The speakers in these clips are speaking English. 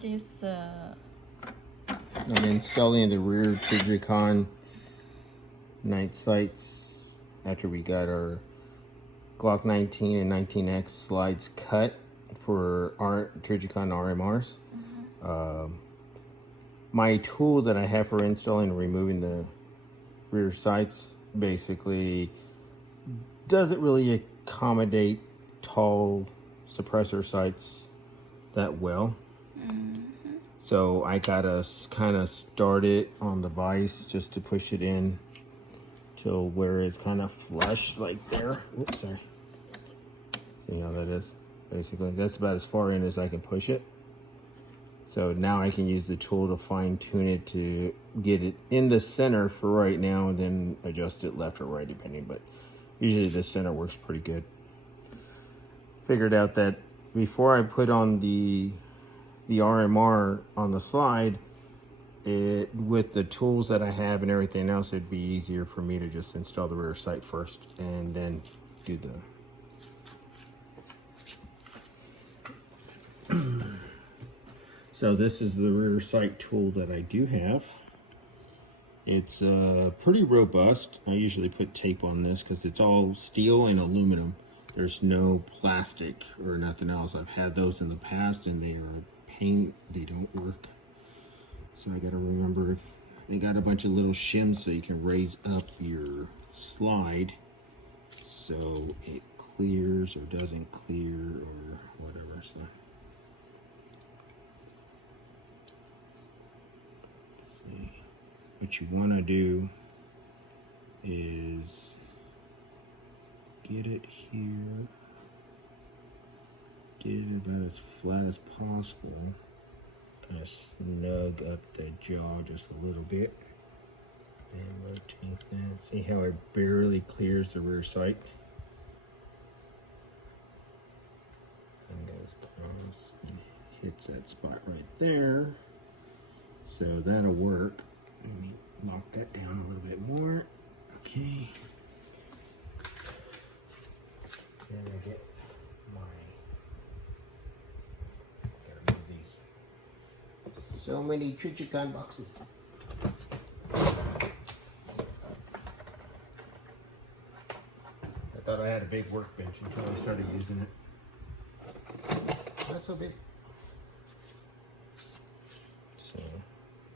this I'm installing the rear Trijicon night sights after we got our Glock 19 and 19X slides cut for our Trijicon RMRs. My tool that I have for installing and removing the rear sights basically doesn't really accommodate tall suppressor sights that well. So I gotta kind of start it on the vise just to push it in till where it's kind of flush like there. Oops, sorry. See how that is? Basically, that's about as far in as I can push it. So now I can use the tool to fine tune it to get it in the center for right now and then adjust it left or right depending, but usually the center works pretty good. Figured out that before I put on the RMR on the slide, with the tools that I have and everything else, it'd be easier for me to just install the rear sight first and then do the So this is the rear sight tool that I do have. It's pretty robust. I usually put tape on this because it's all steel and aluminum. There's no plastic or nothing else. I've had those in the past and they are pain. They don't work. So I gotta remember if they got a bunch of little shims so you can raise up your slide so it clears or doesn't clear or whatever. So let's see. What you want to do is get it here, get it about as flat as possible, kind of snug up the jaw just a little bit, and rotate that. See how it barely clears the rear sight? And goes across and hits that spot right there. So that'll work. Let me lock that down a little bit more. Okay. Then I get gotta move these. So many Trijicon boxes. I thought I had a big workbench until I started using it. Not so big. So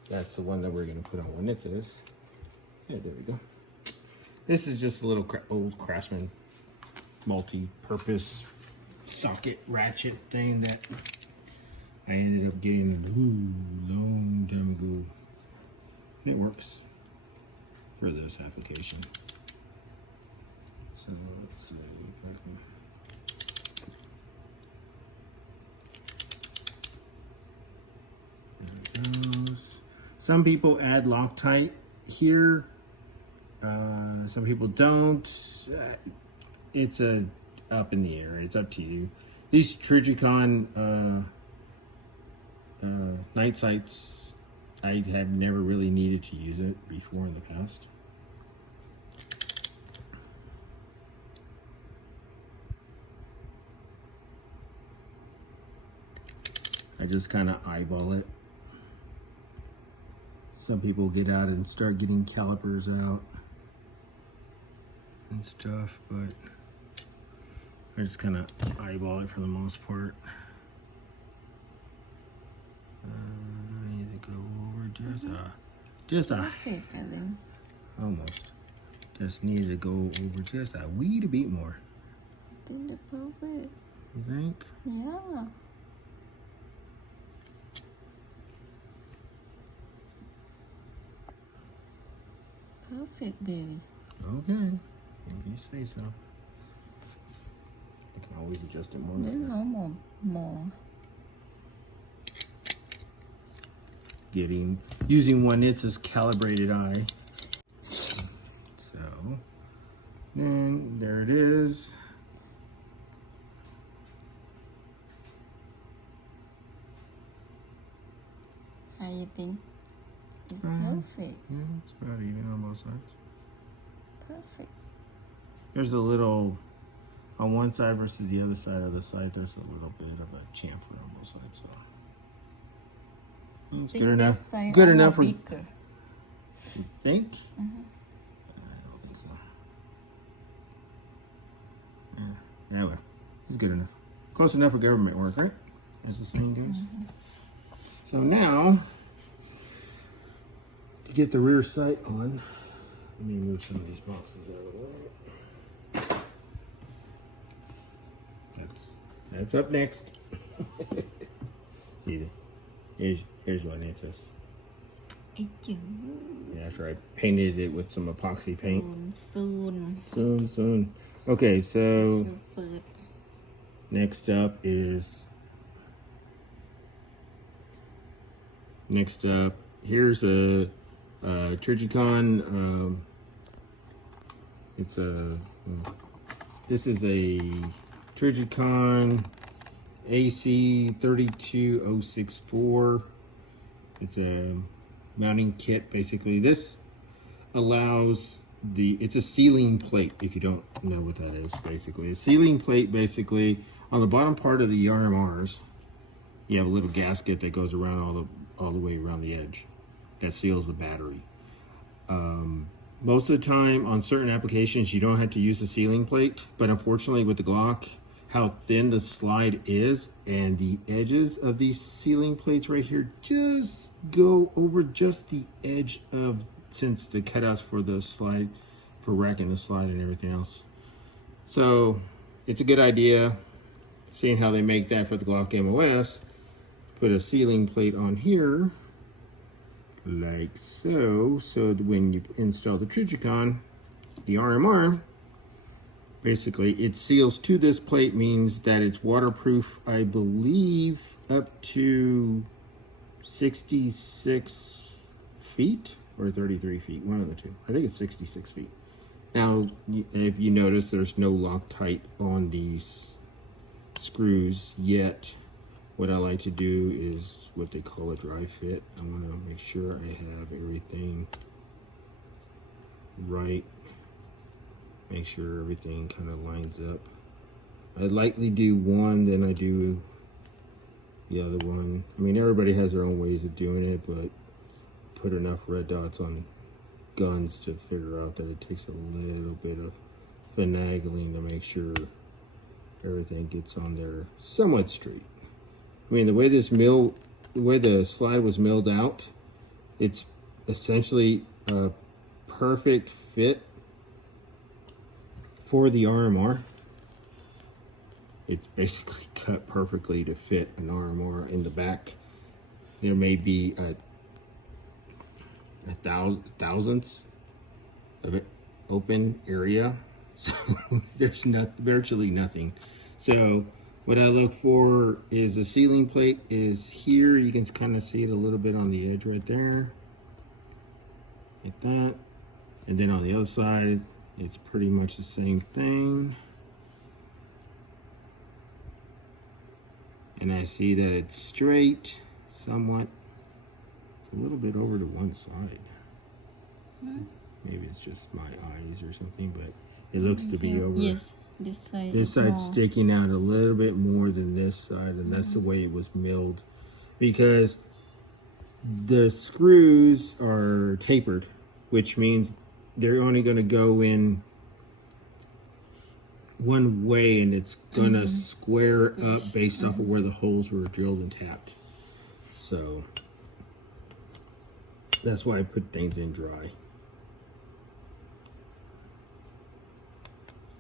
that's the one that we're gonna put on when it is. Yeah, there we go. This is just a little old Craftsman multi-purpose socket ratchet thing that I ended up getting a long time ago. And it works for this application. So let's see if I can. There it goes. Some people add Loctite here. Some people don't. It's up in the air. It's up to you. These Trijicon night sights, I have never really needed to use it before in the past. I just kind of eyeball it. Some people get out and start getting calipers out and stuff, but I just kind of eyeball it for the most part. I need to go over just a almost. Just need to go over just a wee bit more. think the perfect. You think? Yeah. Perfect, baby. Okay. If you say so. I can always adjust it more. There's no more. Using one Nitz's calibrated eye. So then there it is. How you think? It's perfect. Yeah, it's about even on both sides. Perfect. There's a little, on one side versus the other side of the side, there's a little bit of a chamfer on both sides. So It's Think good this enough. side Good are enough for. bigger. You think? I don't think so. Yeah, well, it's good enough. Close enough for government work, right? As the saying goes. So now, to get the rear sight on, let me move some of these boxes out of the way. That's up next. See, here's what it says. After I painted it with some epoxy paint. Soon. Okay, so next up, here's a Trijicon. This is a Trijicon AC 32064. It's a mounting kit, basically. This allows it's a sealing plate, if you don't know what that is. Basically a sealing plate. Basically on the bottom part of the RMRs you have a little gasket that goes around all the way around the edge that seals the battery. Most of the time on certain applications you don't have to use a sealing plate, but unfortunately with the Glock, how thin the slide is and the edges of these sealing plates right here just go over just the edge of, since the cutouts for the slide, for racking the slide and everything else. So it's a good idea, seeing how they make that for the Glock MOS, put a sealing plate on here like so, so that when you install the Trijicon, the RMR, basically it seals to this plate, means that it's waterproof, I believe up to 66 feet or 33 feet, one of the two. I think it's 66 feet. Now, if you notice, there's no Loctite on these screws yet. What I like to do is what they call a dry fit. I want to make sure I have everything right. Make sure everything kind of lines up. I lightly do one, then I do the other one. I mean, everybody has their own ways of doing it, but put enough red dots on guns to figure out that it takes a little bit of finagling to make sure everything gets on there somewhat straight. I mean, the way the slide was milled out, it's essentially a perfect fit for the RMR. It's basically cut perfectly to fit an RMR in the back. There may be a thousandths of it open area, so there's virtually nothing. So what I look for is the sealing plate is here. You can kind of see it a little bit on the edge right there, like that. And then on the other side, it's pretty much the same thing. And I see that it's straight, somewhat. It's a little bit over to one side. Maybe it's just my eyes or something, but it looks to be over. Yes, this side. This side's sticking out a little bit more than this side, and that's the way it was milled. Because the screws are tapered, which means they're only going to go in one way, and it's going to square up based off of where the holes were drilled and tapped. So that's why I put things in dry.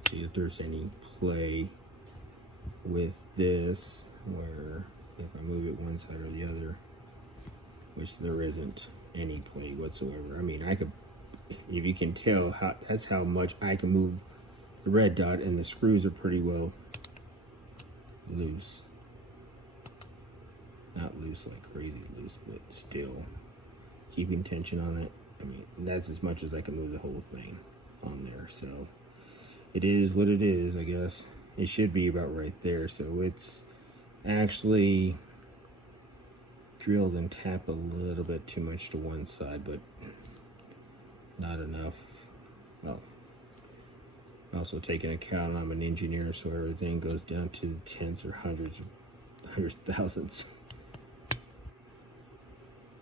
See if there's any play with this, where if I move it one side or the other, which there isn't any play whatsoever. I mean, I could, if you can tell, that's how much I can move the red dot, and the screws are pretty well loose. Not loose like crazy loose, but still keeping tension on it. I mean, that's as much as I can move the whole thing on there. So it is what it is, I guess. It should be about right there. So it's actually drilled and tapped a little bit too much to one side, but not enough. Well, also taking account I'm an engineer, so everything goes down to the tens or hundreds thousandths.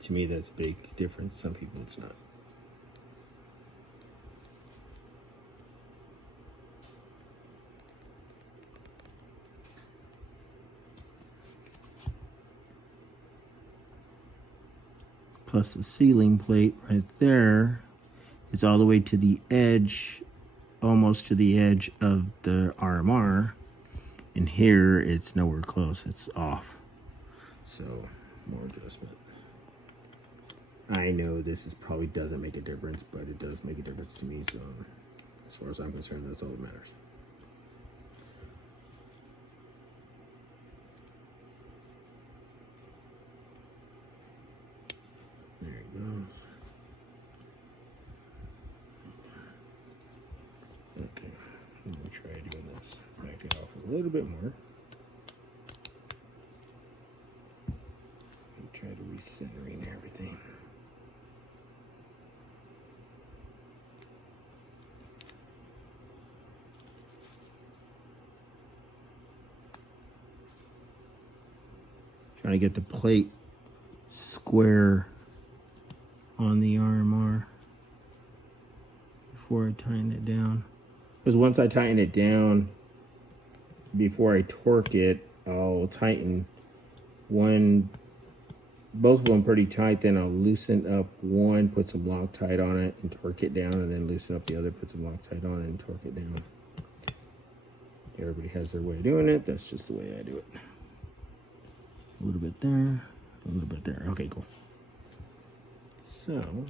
To me, that's a big difference. Some people, it's not. Plus the sealing plate right there is all the way to the edge, almost to the edge of the RMR. And here it's nowhere close, it's off. So more adjustment. I know this is probably doesn't make a difference, but it does make a difference to me. So as far as I'm concerned, that's all that matters. There you go. Okay, let me try doing this. Back it off a little bit more. And try to recentering everything. Trying to get the plate square on the RMR before I tighten it down. Because once I tighten it down, before I torque it, I'll tighten both of them pretty tight, then I'll loosen up one, put some Loctite on it, and torque it down, and then loosen up the other, put some Loctite on it, and torque it down. Everybody has their way of doing it. That's just the way I do it. A little bit there, a little bit there. Okay, cool. So,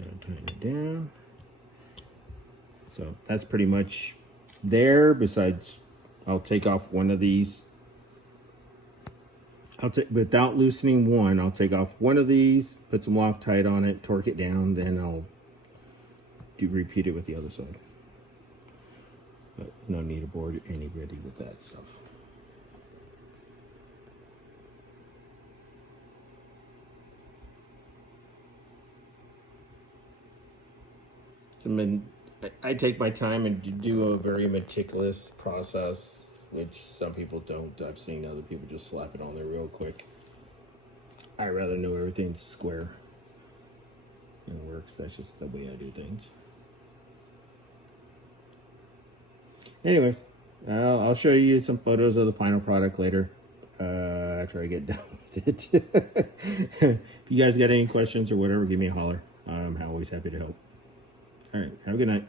tighten it down. So that's pretty much there. Besides, I'll take off one of these. Without loosening one, I'll take off one of these, put some Loctite on it, torque it down, then I'll repeat it with the other side. But no need to bore anybody with that stuff. I take my time and do a very meticulous process, which some people don't. I've seen other people just slap it on there real quick. I rather know everything's square and works. That's just the way I do things. Anyways, I'll show you some photos of the final product later after I get done with it. If you guys got any questions or whatever, give me a holler. I'm always happy to help. All right, have a good night.